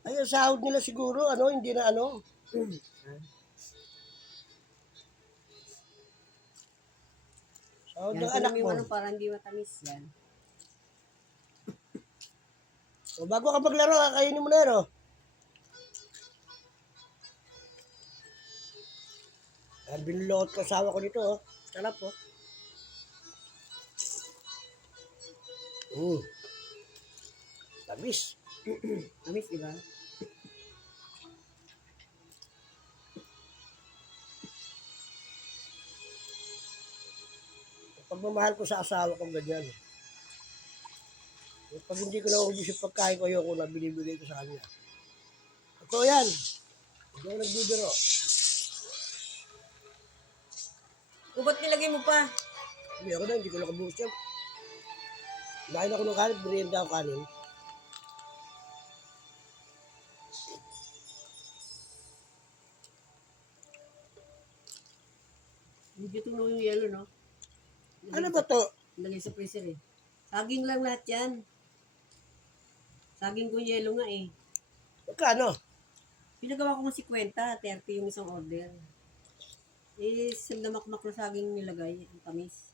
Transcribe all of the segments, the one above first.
Ay, ang sahod nila siguro, hindi na sahod Yan ng ko anak naman yung mo. ano para hindi matamis yan. So, bago ka maglaro, kakainin mo na yan, oh. Ang binulot ko asawa ko nito, oh. Sarap, oh. Tamis. Tamis, di ba? Pagmamahal ko sa asawa ko ganyan. Pag hindi ko naubos yung pagkain ko, ayoko na binibigay ko sa kanya. Ito yan. Hindi ako nagbibiro. Ba't nilagay mo pa? Hindi ako na, hindi ko nakabuhos yan. Kumain ako ng kanin, merienda ako kanin. Hindi tulo yung yelo, no? Ano ba to? Lagay sa freezer eh. Saging lang lahat yan. Saging kung yelo nga eh. Magkano? Pinagawa ko ng 50, 30 yung isang order. Eh, sindamakmak na saging nilagay. Ang tamis.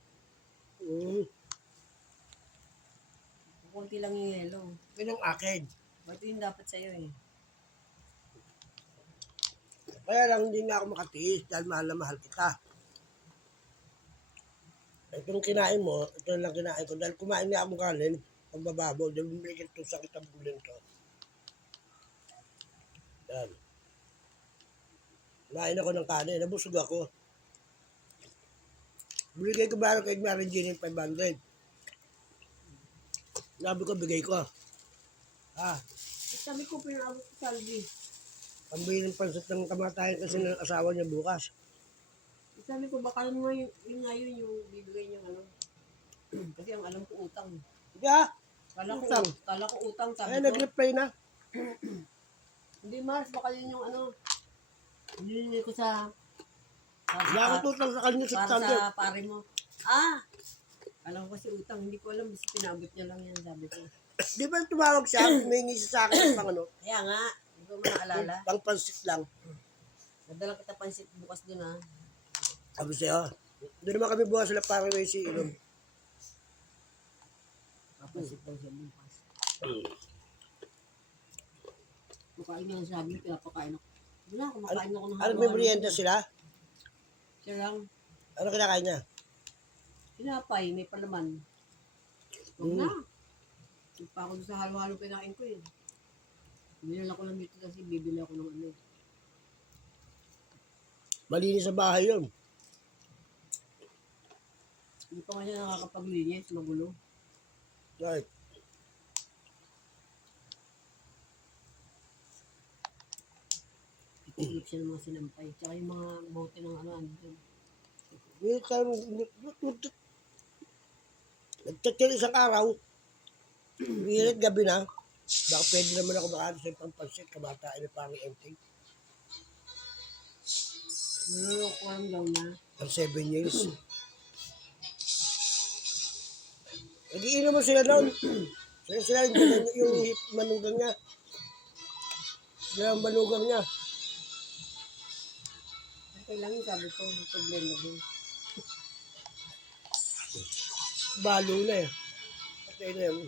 Kunti lang yung yelo. Yan ang akin. Ito yung dapat sa'yo eh. Kaya lang hindi nga ako makatiis dahil mahal na mahal kita. Itong kinain mo, ito lang kinain ko. Dahil kumain nga akong kanin, pagbababaw, dahil bumili ito sa kitang bulin ko. Yan. Kumain ako ng kanin, nabusog ako. Binigay ko ba kay Mary Jean yung 500? Sabi ko, bigay ko. Sabi ko, pinabot ko salvi. Pambili ng pansit ng kamatayan kasi ng asawa niya bukas. Sabi ko, baka nga yung ngayon yung bibigay niyo ano. Kasi ang alam ko utang. Yeah, Kala ko utang. Sabi ko, nag-reply na. hindi Mars, baka yun yung ano. Hindi ko sa... Hindi ako tutang sa kanya sa para standard. sa pare mo. Alam ko kasi utang. Hindi ko alam. Basta pinabot niya lang yan, sabi ko. Di ba tumawag siya, humingi siya sa akin ng pang Kaya nga, hindi ko maalala. pang pansit lang. Nadala kita pansit bukas dun ha. Sabi siya, doon naman kami bukas sila para may si Ilong. Papansit daw siya bukas. Makain nga sabi, pinapakain ako. Wala, kumakain ako ng Ano may merienda sila? Siya lang. Ano kinakain niya? Pinapay, may palaman. Huwag na. Huwag pa ako sa halo-halo pinain ko eh. Binala ko lang dito kasi bibili ako ng ano. Malinis sa bahay yun. Hindi pa nga siya nakakapaglinis, magulo. Right. Itilip siya ng mga sinampay. Tsaka yung mga bote ng ano. Nagchat-chat isang araw. Birit gabi na. Baka pwede naman ako makaano sa pang pansit. Kabataan na parang empty. Nalulok ko lang daw na. Ang 7 years. Nag-iinom mo sila doon. Sila yung manugang niya. Sila ang manugang niya. Okay lang yung sabi ko, yung problema din. Balo na eh. Patay na yun.